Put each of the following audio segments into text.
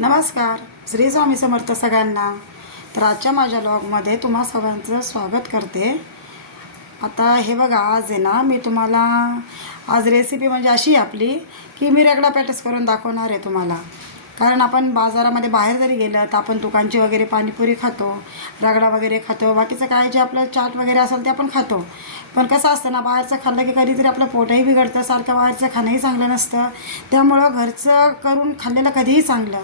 नमस्कार, श्री स्वामी समर्थ सगळ्यांना. तर आजच्या माझ्या ब्लॉगमध्ये तुम्हा सर्वांचं स्वागत करते. आता हे बघा, आज आहे ना मी तुम्हाला आज रेसिपी म्हणजे अशी आपली की मी रगडा पॅटीस करून दाखवणार आहे तुम्हाला. कारण आपण बाजारामध्ये बाहेर जरी गेलं तर आपण दुकानची वगैरे पाणीपुरी खातो, रगडा वगैरे खातो, बाकीचं काय जे आपलं चाट वगैरे असेल ते आपण खातो. पण कसं असतं ना, बाहेरचं खाल्लं की कधीतरी आपलं पोटही बिघडतं, सारखं बाहेरचं खाणंही चांगलं नसतं. त्यामुळं घरचं करून खाल्लेलं कधीही चांगलं.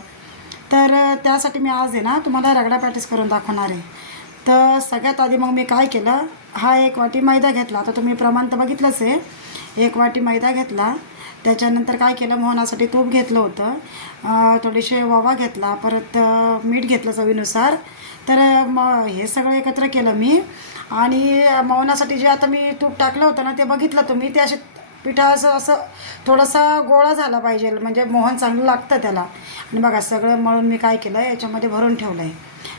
तर त्यासाठी मी आज आहे ना तुम्हाला रगडा पॅटीस करून दाखवणार आहे. तर सगळ्यात आधी मग मी काय केलं, हा 1 वाटी मैदा घेतला. आता तुम्ही प्रमाण तर बघितलंच आहे. 1 वाटी मैदा घेतला. त्याच्यानंतर काय केलं, मोहनासाठी तूप घेतलं होतं, थोडेसे ओवा घेतला, परत मीठ घेतलं चवीनुसार. तर मग हे सगळं एकत्र केलं मी. आणि मोहनासाठी जे आता मी तूप टाकलं होतं ना, ते बघितलं तुम्ही, ते असे पिठा असं थोडासा गोळा झाला पाहिजे, म्हणजे मोहन चांगलं लागतं त्याला. आणि बघा सगळं मळून मी काय केलं, याच्यामध्ये भरून ठेवलं आहे.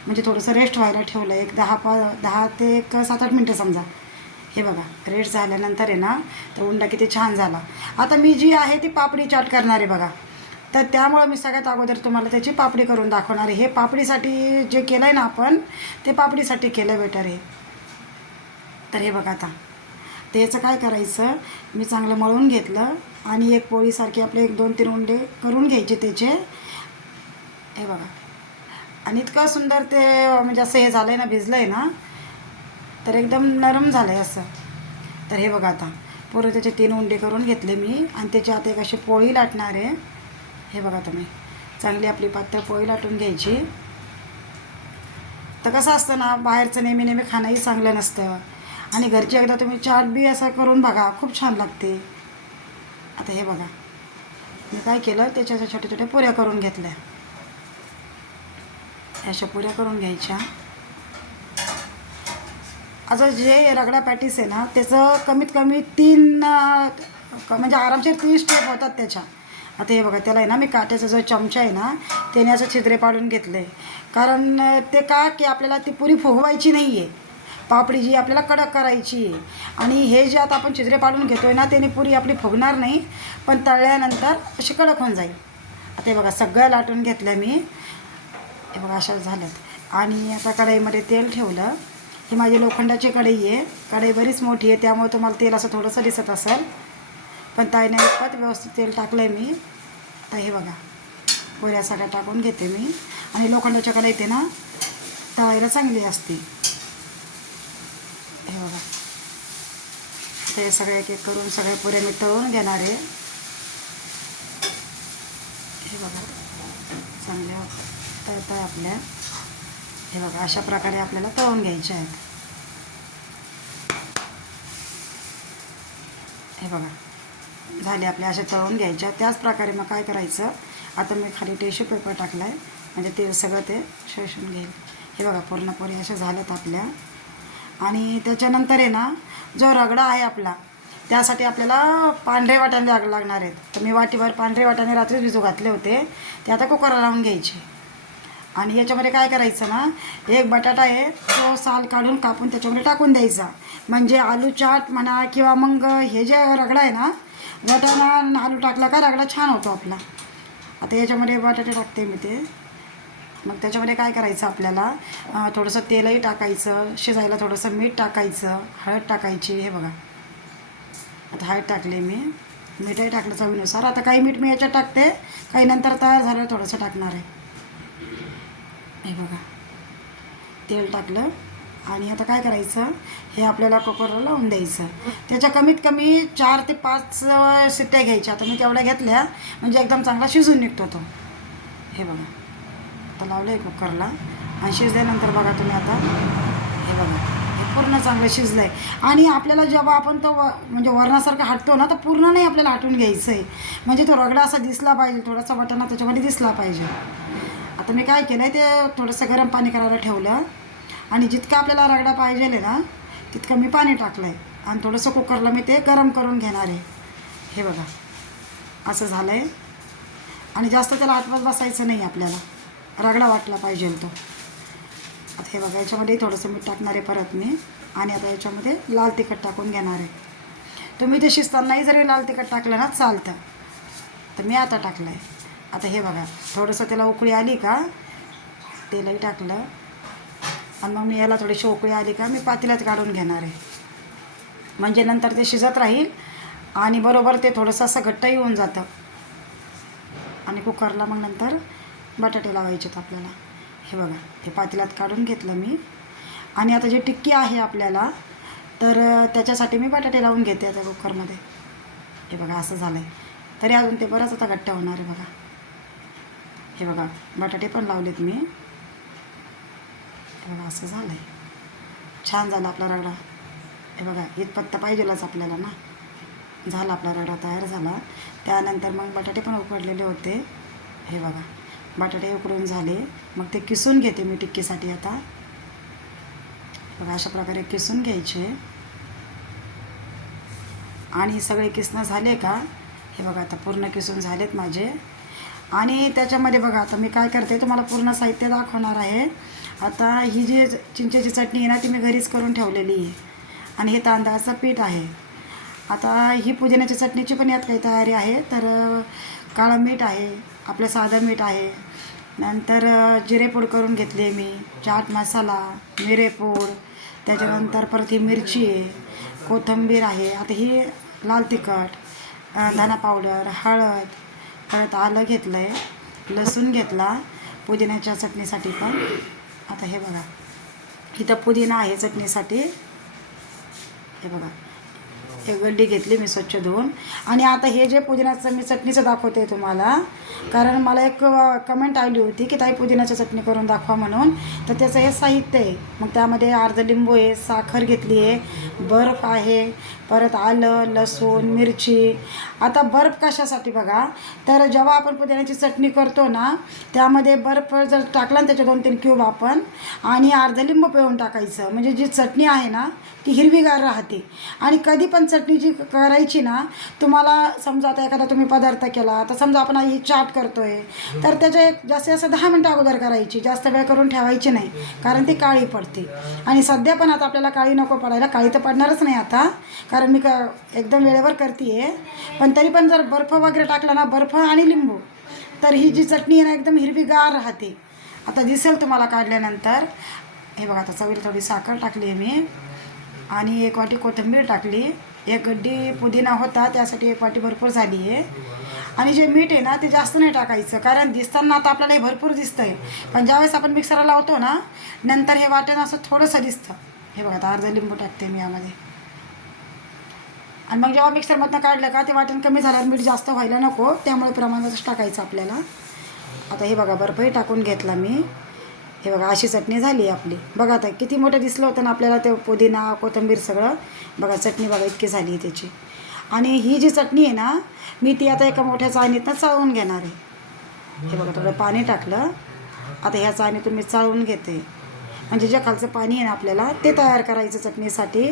म्हणजे थोडंसं रेस्ट व्हायला ठेवलं आहे, एक 10 ते 7-8 मिनटं समजा. हे बघा, रेस्ट झाल्यानंतर आहे ना, तर उंडा किती छान झाला. आता मी जी आहे ती पापडी चाट करणार आहे बघा. तर त्यामुळं मी सगळ्यात अगोदर तुम्हाला त्याची पापडी करून दाखवणार आहे. हे पापडीसाठी जे केलं आहे ना आपण, ते पापडीसाठी केलं बेटर आहे. तर हे बघा, आता तर याचं काय करायचं, मी चांगलं मळून घेतलं आणि एक पोळीसारखे आपले 1-2-3 उंडे करून घ्यायचे त्याचे. हे बघा, आणि इतकं सुंदर ते म्हणजे असं हे झालं आहे ना, भिजलं आहे ना, तर एकदम नरम झालं आहे असं. तर हे बघा, आता पूर्ण त्याचे 3 उंडे करून घेतले मी आणि त्याच्या आता एक अशी पोळी लाटणार आहे. हे बघा तुम्ही, चांगली आपली पातळ पोळी लाटून घ्यायची. तर कसं असतं ना, बाहेरचं नेहमी नेहमी खाणंही चांगलं नसतं आणि घरची एकदा तुम्ही चाट बी असं करून बघा, खूप छान लागते. आता हे बघा, मी काय केलं, त्याच्या छोट्या छोट्या पुऱ्या करून घेतल्या. अशा पुऱ्या करून घ्यायच्या. आता जे रगडा पॅटीस आहे ना, त्याचं कमीत कमी 3 म्हणजे आरामशीर 3 स्टेप होतात त्याच्या. आता हे बघा, त्याला आहे ना मी काट्याचा जो चमचा आहे ना, त्याने असं छिद्रे पाडून घेतलं आहे. कारण ते का की आपल्याला ती पुरी फुगवायची नाही आहे, पापडी जी आपल्याला कडक करायची आहे. आणि हे जे आता आपण छिद्रे पाडून घेतो आहे ना, त्याने पुरी आपली फुगणार नाही, पण तळल्यानंतर अशी कडक होऊन जाईल. आता हे बघा, सगळं लाटून घेतलं मी. हे बघा, अशा झाल्यात. आणि आता कढईमध्ये तेल ठेवलं. ही माझी लोखंडाची कढई आहे. कढई बरीच मोठी आहे, त्यामुळे तुम्हाला तेल असं थोडंसं दिसत असेल, पण ताईने इतपत व्यवस्थित तेल टाकलं आहे मी. आता हे बघा, पुऱ्या सगळ्या टाकून घेते मी. आणि लोखंडाच्या कढईत आहे ना, तळायला चांगली असते. हे बघा, ते सगळे एक एक करून सगळे पुऱ्या मी तळून घेणार आहे. हे बघा, चांगल्या तळतळ आपल्या. हे बघा, अशा प्रकारे आपल्याला तळून घ्यायचे आहेत. हे बघा, झाले आपल्या अशा तळून घ्यायच्या. त्याच प्रकारे मग काय करायचं, आता मी खाली टिश्यू पेपर टाकला आहे, म्हणजे ते सगळं ते शोषून घेईल. हे बघा, पूर्ण पुऱ्या अशा झाल्यात आपल्या. आणि त्याच्यानंतर आहे ना, जो रगडा आहे आपला, त्यासाठी आपल्याला पांढरे वाटाणे लागणार आहेत. तर मी वाटीभर पांढरे वाटाणे रात्री भिजू घातले होते, ते आता कुकरला लावून घ्यायचे. आणि याच्यामध्ये काय करायचं ना, एक बटाटा आहे तो साल काढून कापून त्याच्यामध्ये टाकून द्यायचा. म्हणजे आलू चाट म्हणा, किंवा मग हे जे रगडा आहे ना, बटाटा आणि आलू टाकला का रगडा छान होतो आपला. आता याच्यामध्ये बटाटे टाकते मी ते. मग त्याच्यामध्ये काय करायचं, आपल्याला थोडंसं तेलही टाकायचं, शिजायला थोडंसं मीठ टाकायचं, हळद टाकायची. हे बघा, आता हळद टाकले मी, मीठही टाकलं चवीनुसार. आता काही मीठ मी याच्यात टाकते, काही नंतर तयार झालं थोडंसं टाकणार आहे. हे बघा, तेल टाकलं. आणि आता काय करायचं, हे आपल्याला कुकरला लावून द्यायचं. त्याच्या कमीत कमी 4 ते 5 शिट्ट्या घ्यायच्या. आता मी तेवढ्या घेतल्या, म्हणजे एकदम चांगला शिजून निघतो तो. हे बघा, आता लावलं आहे कुकरला. आणि शिजल्यानंतर बघा तुम्ही आता, हे बघा, हे पूर्ण चांगलं शिजलं आहे. आणि आपल्याला जेव्हा आपण तो म्हणजे वरणासारखं हटतो ना, तर पूर्ण नाही आपल्याला हटून घ्यायचं आहे. म्हणजे तो रगडा असा दिसला पाहिजे, थोडासा वाटाणा त्याच्यामध्ये दिसला पाहिजे. आता मी काय केलं आहे, ते थोडंसं गरम पाणी करायला ठेवलं. आणि जितकं आपल्याला रगडा पाहिजे आहे ना, तितकं मी पाणी टाकलं आहे. आणि थोडंसं कुकरला मी ते गरम करून घेणार आहे. हे बघा, असं झालं आहे. आणि जास्त त्याला आटवत बसायचं नाही आपल्याला, रगडा वाटला पाहिजे तो. आता हे बघा, याच्यामध्ये थोडंसं मीठ टाकणार आहे परत मी. आणि आता याच्यामध्ये लाल तिखट टाकून घेणार आहे. तुम्ही ते शिजतानाही जरी लाल तिखट टाकलं ना चालतं, तर मी आता टाकलं आहे. आता हे बघा थोडंसं त्याला उकळी आली का तेलही टाकलं आणि मग मी याला थोडीशी उकळी आली का मी पातेल्यात काढून घेणार आहे. म्हणजे नंतर ते शिजत राहील आणि बरोबर ते थोडंसं असं घट्टही होऊन जातं. आणि कुकरला मग नंतर बटाटे लावायचे आहेत आपल्याला. हे बघा हे पातेल्यात काढून घेतलं मी. आणि आता जी टिक्की आहे आपल्याला तर त्याच्यासाठी मी बटाटे लावून घेते आता कुकरमध्ये. हे बघा असं झालं आहे. तरी अजून ते बरंच आता घट्ट होणार आहे बघा. हे बघा बटाटे पण लावलेत मी. हे बघा असं झालं आहे. छान झाला आपला रगडा. हे बघा इथपत्ता पाहिजेलाच आपल्याला ना. झाला आपला रगडा तयार झाला. त्यानंतर मग बटाटे पण उकडलेले होते. हे बघा बटाटे उकडून झाले. मग ते किसून घेते मी टिक्कीसाठी आता. बघा अशा प्रकारे किसून घ्यायचे. आणि सगळे किसणं झाले का हे बघा आता पूर्ण किसून झालेत माझे. आणि त्याच्यामध्ये बघा आता मी काय करते तुम्हाला पूर्ण साहित्य दाखवणार आहे. आता ही जी चिंचेची चटणी आहे ना ती मी घरीच करून ठेवलेली आहे. आणि हे तांदळाचं पीठ आहे. आता ही पुदिन्याच्या चटणीची पण यात काही तयारी आहे. तर काळं मीठ आहे, आपलं साधं मीठ आहे, नंतर जिरेपूड करून घेतली आहे मी, चाट मसाला, मिरेपूड, त्याच्यानंतर परत ही मिरची आहे, कोथिंबीर आहे, आता ही लाल तिखट, धना पावडर, हळद, परत आलं घेतलं आहे, लसूण घेतला पुदिन्याच्या चटणीसाठी पण. आता हे बघा इथं पुदिना आहे चटणीसाठी. हे बघा एक गड्डी घेतली मी स्वच्छ धुवून. आणि आता हे जे पुदिन्याचं मी चटणीचं दाखवते तुम्हाला, कारण मला एक कमेंट आली होती की ताई पुदिन्याची चटणी करून दाखवा म्हणून. तर त्याचं हे साहित्य आहे. मग त्यामध्ये अर्ध लिंबू आहे, साखर घेतली आहे, बर्फ आहे, परत आलं, लसूण, मिरची. आता बर्फ कशासाठी बघा, तर जेव्हा आपण पुदिन्याची चटणी करतो ना त्यामध्ये बर्फ जर टाकला ना त्याचे 2-3 क्यूब आपण आणि अर्ध लिंबू पिळून टाकायचं, म्हणजे जी चटणी आहे ना ती हिरवीगार राहते. आणि कधी पण चटणी जी करायची ना, तुम्हाला समजा आता एखादा तुम्ही पदार्थ केला, आता समजा आपण ही चाट करतोय तर त्याच्या एक जास्तीत जास्त 10 मिनटं अगोदर करायची, जास्त वेळ करून ठेवायची नाही, कारण ती काळी पडते. आणि सध्या पण आता आपल्याला काळी नको पडायला, काळी तर पडणारच नाही आता, कारण मी एकदम वेळेवर करते आहे. पण तरी पण जर बर्फ वगैरे टाकला ना, बर्फ आणि लिंबू, तर ही जी चटणी आहे ना एकदम हिरवीगार राहते. आता दिसेल तुम्हाला काढल्यानंतर. हे बघा आता चवीला थोडी साखर टाकली आहे मी आणि 1 वाटी कोथिंबीर टाकली. 1 गड्डी पुदिना होता त्यासाठी 1 वाटी भरपूर झाली आहे. आणि जे मीठ आहे ना ते जास्त नाही टाकायचं, कारण दिसताना आता आपल्याला हे भरपूर दिसतं आहे, पण ज्यावेळेस आपण मिक्सरला लावतो ना नंतर हे वाटण असं थोडंसं दिसतं. हे बघा आता अर्धा लिंबू टाकते मी यामध्ये. आणि मग जेव्हा मिक्सरमधनं काढलं का ते वाटण कमी झाल्यावर मीठ जास्त व्हायला नको, त्यामुळे प्रमाणातच टाकायचं आपल्याला. आता हे बघा बर्फही टाकून घेतला मी. हे बघा अशी चटणी झाली आपली. बघा आता किती मोठं दिसलं होतं ना आपल्याला ते पुदिना कोथिंबीर सगळं. बघा चटणी बघा इतकी झाली आहे त्याची. आणि ही जी चटणी आहे ना मी ती आता एका मोठ्या चाळणीतनं चाळून घेणार आहे. हे बघा थोडं पाणी टाकलं. आता ह्या चाळणीतून मी चाळून घेते, म्हणजे जे खालचं पाणी आहे ना आपल्याला ते तयार करायचं चटणीसाठी.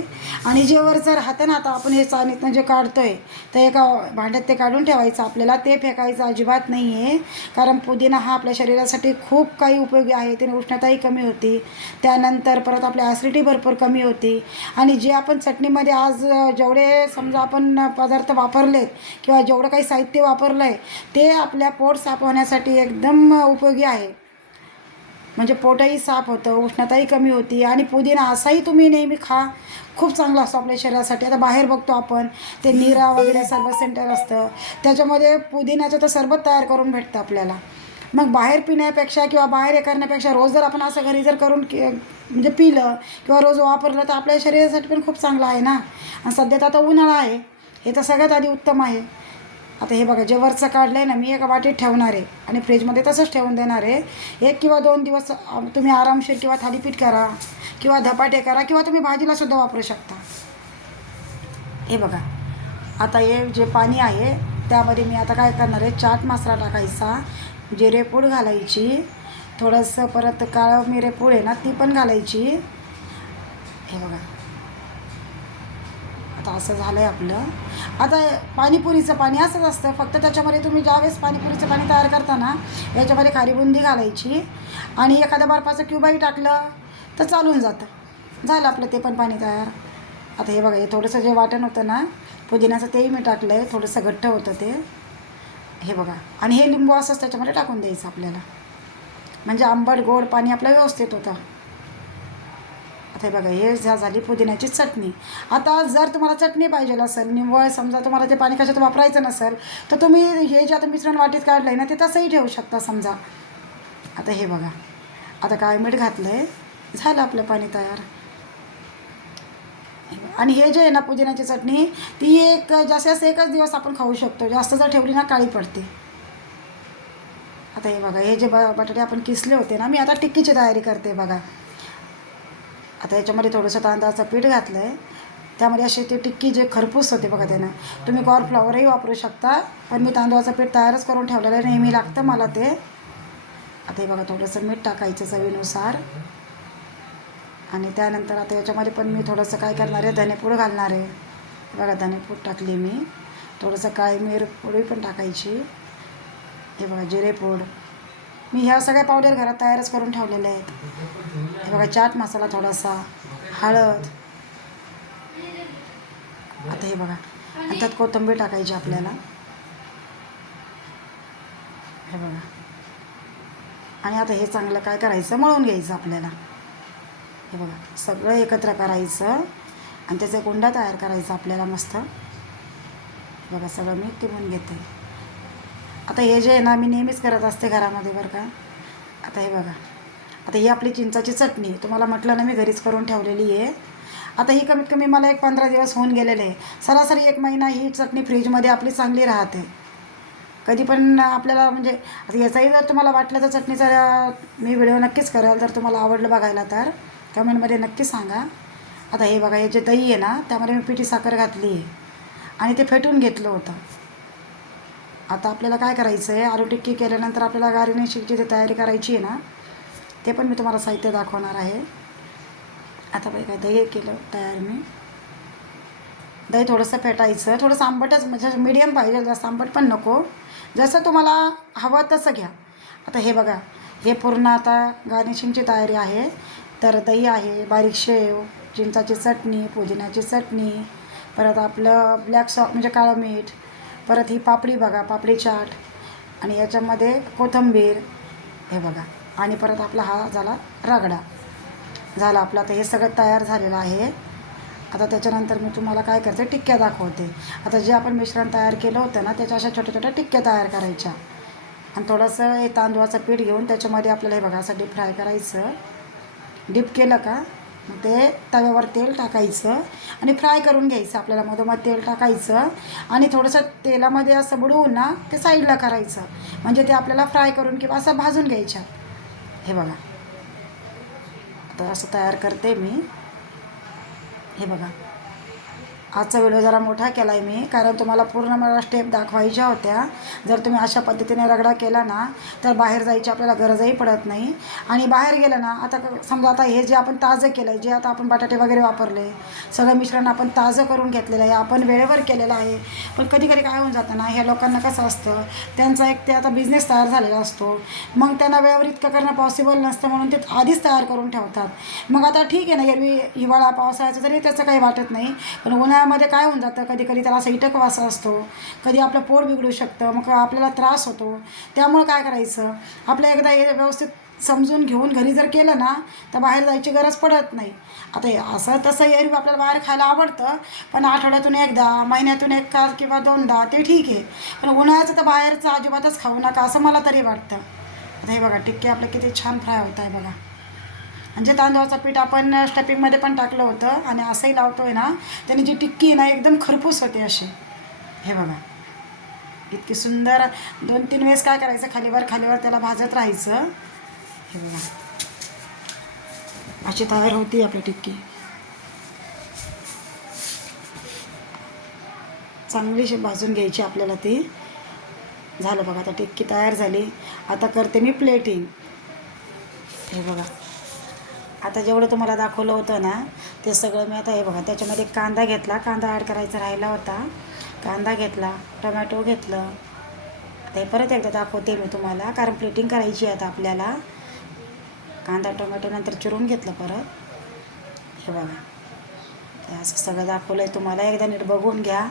आणि जे वरचं राहतं ना आता आपण हे चाळणीतनं जे काढतो आहे तर एका भांड्यात ते काढून ठेवायचं आपल्याला, ते फेकायचं अजिबात नाही आहे. कारण पुदिना हा आपल्या शरीरासाठी खूप काही उपयोगी आहे. त्याने उष्णताही कमी होती, त्यानंतर परत आपली ॲसिडिटी भरपूर कमी होती. आणि जे आपण चटणीमध्ये आज जेवढे समजा आपण पदार्थ वापरलेत किंवा जेवढं काही साहित्य वापरलं आहे ते आपल्या पोट साफ होण्यासाठी एकदम उपयोगी आहे. म्हणजे पोटही साफ होतं, उष्णताही कमी होती. आणि पुदिना असाही तुम्ही नेहमी खा, खूप चांगला असतो आपल्या शरीरासाठी. आता बाहेर बघतो आपण ते नीरा वगैरे सरबत सेंटर असतं, त्याच्यामध्ये पुदिन्याचं तर सरबत तयार करून भेटतं आपल्याला. मग बाहेर पिण्यापेक्षा किंवा बाहेर हे करण्यापेक्षा रोज जर आपण असं घरी जर करून म्हणजे पिलं किंवा रोज वापरलं तर आपल्या शरीरासाठी पण खूप चांगलं आहे ना. आणि सध्या तर आता उन्हाळा आहे, हे तर सगळ्यात आधी उत्तम आहे. आता हे बघा जे वरचं काढलं आहे ना मी एका वाटीत ठेवणार आहे आणि फ्रीजमध्ये तसंच ठेवून देणार आहे. 1 किंवा 2 दिवस तुम्ही आरामशीर किंवा थालीपीठ करा किंवा धपाटे करा किंवा तुम्ही भाजीलासुद्धा वापरू शकता. हे बघा आता हे जे पाणी आहे त्यामध्ये मी आता काय करणार आहे, चाट मसाला टाकायचा, जिरेपूड घालायची, थोडंसं परत काळं मिरेपूड आहे ना ती पण घालायची. हे बघा आता असं झालं आहे आपलं. आता पाणीपुरीचं पाणी असंच असतं, फक्त त्याच्यामध्ये तुम्ही ज्यावेळेस पाणीपुरीचं पाणी तयार करता ना याच्यामध्ये खारी बुंदी घालायची आणि एखाद्या बर्फाचं क्यूबही टाकलं तर चालून जातं. झालं आपलं ते पण पाणी तयार. आता हे बघा हे थोडंसं जे वाटण होतं ना पुदिन्याचं तेही मी टाकलं आहे, थोडंसं घट्ट होतं ते. हे बघा. आणि हे लिंबू असंच त्याच्यामध्ये टाकून द्यायचं आपल्याला, म्हणजे आंबट गोड पाणी आपलं व्यवस्थित होतं. आता हे बघा, हे झाली पुदिन्याची चटणी. आता जर तुम्हाला चटणी पाहिजे असेल निव्वळ, समजा तुम्हाला ते पाणी कशात वापरायचं नसेल, तर तुम्ही हे जे आता मिश्रण वाटीत काढलं आहे ना ते तसंही ठेवू शकता समजा. आता हे बघा, आता काय मीठ घातलं आहे, झालं आपलं पाणी तयार. आणि हे जे आहे ना पुदिन्याची चटणी, ती जास्त एकच दिवस आपण खाऊ शकतो, जास्त जर ठेवली ना काळी पडते. आता हे बघा, हे जे बटाटे आपण किसले होते ना, मी आता टिक्कीची तयारी करते बघा. आता याच्यामध्ये थोडंसं तांदळाचं पीठ घातलं आहे, त्यामध्ये असे ते टिक्की जे खरपूस होते बघा त्यानं. तुम्ही कॉर्नफ्लॉवरही वापरू शकता, पण मी तांदळाचं पीठ तयारच करून ठेवलेलं आहे, नेहमी लागतं मला ते. आता हे बघा, थोडंसं मीठ टाकायचं चवीनुसार. आणि त्यानंतर आता याच्यामध्ये पण मी थोडंसं काय करणार आहे, धनेपूड घालणार आहे. बघा, धनेपूड टाकली मी, थोडंसं काळी मिर पोळी पण टाकायची. हे बघा, जिरेपूड. मी ह्या सगळ्या पावडर घरात तयारच करून ठेवलेल्या आहेत. हे बघा, चाट मसाला थोडासा, हळद. आता हे बघा, आणि त्यात कोथिंबीर टाकायची आपल्याला. हे बघा, आणि आता हे चांगलं काय करायचं, मळून घ्यायचं आपल्याला. हे बघा, सगळं एकत्र करायचं आणि त्याचा गुंडा तयार करायचा आपल्याला मस्त. बघा, सगळं मी टिपून घेते. आता हे जे आहे ना, मी नेहमीच करत असते घरामध्ये बरं का. आता हे बघा, आता ही आपली चिंचाची चटणी तुम्हाला म्हटलं ना, मी घरीच करून ठेवलेली आहे. आता ही कमीत कमी मला 15 दिवस होऊन गेलेले आहे. सरासरी 1 महिना ही चटणी फ्रीजमध्ये आपली चांगली राहते. कधी पण आपल्याला म्हणजे आता याचाही जर तुम्हाला वाटलं तर चटणीचा मी व्हिडिओ नक्कीच करेल, जर तुम्हाला आवडलं बघायला तर कमेंटमध्ये नक्की सांगा. आता हे बघा, हे जे दही आहे ना, त्यामध्ये मी पिठी साखर घातली आहे आणि ते फेटून घेतलं होतं. आता आपल्याला काय करायचं आहे, आलू टिक्की केल्यानंतर आपल्याला गार्निशिंगची जी तयारी करायची आहे ना, ते पण मी तुम्हाला साहित्य दाखवणार आहे. आता बघा, दही केलं तयार मी. दही थोडंसं फेटायचं, थोडंसं आंबटच म्हणजे मीडियम पाहिजे, जास्त आंबट पण नको, जसं तुम्हाला हवं तसं घ्या. आता हे बघा, हे पूर्ण आता गार्निशिंगची तयारी आहे. तर दही आहे, बारीक शेव, चिंचाची चटणी, पुदिन्याची चटणी, परत आपलं ब्लॅक म्हणजे काळं मीठ, परत ही पापडी बघा, पापडी चाट, आणि याच्यामध्ये कोथिंबीर. हे बघा, आणि परत आपला हा झाला रगडा. झाला आपला. आता हे सगळं तयार झालेलं आहे. आता त्याच्यानंतर मी तुम्हाला काय करते, टिक्क्या दाखवते. आता जे आपण मिश्रण तयार केलं होतं ना, त्याच्या अशा छोट्या छोट्या टिक्क्या तयार करायच्या आणि थोडंसं हे तांदूळाचं पीठ घेऊन त्याच्यामध्ये आपल्याला हे बघा असं डीप फ्राय करायचं. डीप केलं का मग ते तव्यावर तेल टाकायचं आणि फ्राय करून घ्यायचं. आपल्याला मधोमध तेल टाकायचं आणि थोडंसं तेलामध्ये असं बुडवून ना ते साईडला करायचं, म्हणजे ते आपल्याला फ्राय करून किंवा असं भाजून घ्यायच्या. हे बघा, आता असं तयार करते मी. हे बघा, आजचा व्हिडिओ जरा मोठा केला आहे मी, कारण तुम्हाला पूर्ण मला स्टेप दाखवायच्या होत्या. जर तुम्ही अशा पद्धतीने रगडा केला ना, तर बाहेर जायची आपल्याला गरजही पडत नाही. आणि बाहेर गेलं ना, आता समजा आता हे जे आपण ताजं केलं आहे, जे आता आपण बटाटे वगैरे वापरले, सगळं मिश्रण आपण ताजं करून घेतलेलं आहे, आपण वेळेवर केलेलं आहे. पण कधी कधी काय होऊन जातं ना, ह्या लोकांना कसं असतं, त्यांचा एक ते आता बिझनेस तयार झालेला असतो, मग त्यांना वेळेवर इतकं करणं पॉसिबल नसतं, म्हणून ते आधीच तयार करून ठेवतात. मग आता ठीक आहे ना, एरवी हिवाळा पावसाळ्याचं तरी त्याचं काही वाटत नाही, पण उन्हाळ्यामध्ये काय होऊन जातं, कधी कधी त्याला असं इटक वासा असतो, कधी आपलं पोट बिघडू शकतं, मग आपल्याला त्रास होतो. त्यामुळं काय करायचं, आपलं एकदा हे व्यवस्थित समजून घेऊन घरी जर केलं ना, तर बाहेर जायची गरज पडत नाही. आता असं तसं एरवी आपल्याला बाहेर खायला आवडतं, पण आठवड्यातून एकदा, महिन्यातून एक किंवा 2दा ते ठीक आहे, पण उन्हाळ्याचं तर बाहेरचं अजिबातच खाऊ नका असं मला तरी वाटतं. आता हे बघा, टिक्के आपलं किती छान फ्राय होत आहे बघा. म्हणजे तांदळाचं पीठ आपण स्टफिंगमध्ये पण टाकलं होतं आणि असंही लावतो आहे ना, त्याने जी टिक्की आहे ना एकदम खरपूस होते अशी. हे बघा, इतकी सुंदर. 2-3 वेळेस काय करायचं, खालीवर त्याला भाजत राहायचं. हे बघा, अशी तयार होती आपली टिक्की. चांगलीशी भाजून घ्यायची आपल्याला ती. झालं बघा, आता टिक्की तयार झाली. आता करते मी प्लेटिंग. हे बघा, आता जेवढं तुम्हाला दाखवलं होतं ना, ते सगळं मी आता हे बघा त्याच्यामध्ये कांदा घेतला, कांदा ॲड करायचा राहिला होता, कांदा घेतला, टोमॅटो घेतलं. आता हे परत एकदा दाखवते मी तुम्हाला, कारण प्लेटिंग करायची आहे आता आपल्याला. कांदा टोमॅटो नंतर चिरून घेतलं परत. हे बघा, ते असं सगळं दाखवलं आहे तुम्हाला, एकदा नीट बघून घ्या.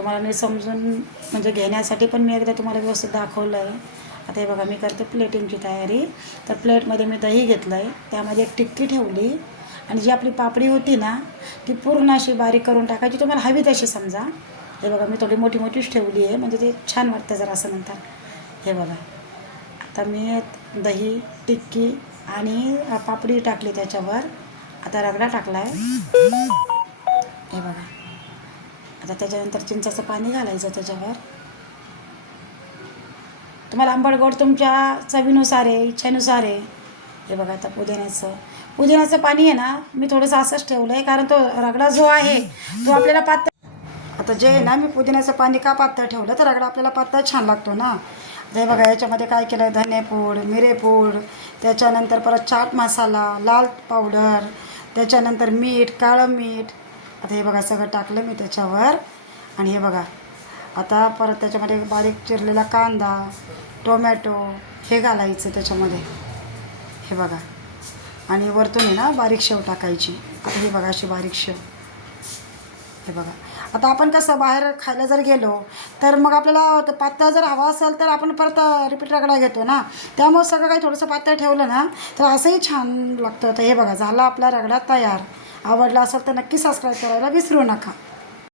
तुम्हाला मी समजून म्हणजे घेण्यासाठी पण मी एकदा तुम्हाला व्यवस्थित दाखवलं आहे. आता हे बघा मी करते प्लेटिंगची तयारी. तर प्लेटमध्ये मी दही घेतलं आहे, त्यामध्ये एक टिक्की ठेवली आणि जी आपली पापडी होती ना ती पूर्ण अशी बारीक करून टाकायची, तुम्हाला हवी तशी समजा. हे बघा मी थोडी मोठी मोठीच ठेवली आहे, म्हणजे ते छान वाटतं जरा असं नंतर. हे बघा आता मी दही, टिक्की आणि पापडी टाकली त्याच्यावर. आता रगडा टाकला आहे. हे बघा आता त्याच्यानंतर चिंचाचं पाणी घालायचं त्याच्यावर. तुम्हाला आंबट गोड तुमच्या चवीनुसार आहे, इच्छेनुसार आहे. हे बघा आता पुदिन्याचं पाणी आहे ना मी थोडंसं असंच ठेवलं आहे, कारण तो रगडा जो आहे तो आपल्याला पातळ. आता जे आहे ना मी पुदिन्याचं पाणी का पातळ ठेवलं, तर रगडा आपल्याला पातळ छान लागतो ना. हे बघा याच्यामध्ये काय केलं आहे, धनेपूड, मिरेपूड, त्याच्यानंतर परत चाट मसाला, लाल पावडर, त्याच्यानंतर मीठ, काळं मीठ. आता हे बघा सगळं टाकलं मी त्याच्यावर. आणि हे बघा आता परत त्याच्यामध्ये बारीक चिरलेला कांदा, टोमॅटो हे घालायचं त्याच्यामध्ये. हे बघा आणि वरतून आहे ना बारीक शेव टाकायची. आता हे बघा अशी बारीक शेव. हे बघा आता आपण कसं बाहेर खायला जर गेलो तर मग आपल्याला पातळ जर हवा असेल तर आपण परत रिपीट रगडा घेतो ना, त्यामुळे सगळं काही थोडंसं पातळ ठेवलं ना तर असंही छान लागतं. तर हे बघा झाला आपला रगडा तयार. आवडला असेल तर नक्की सबस्क्राईब करायला विसरू नका.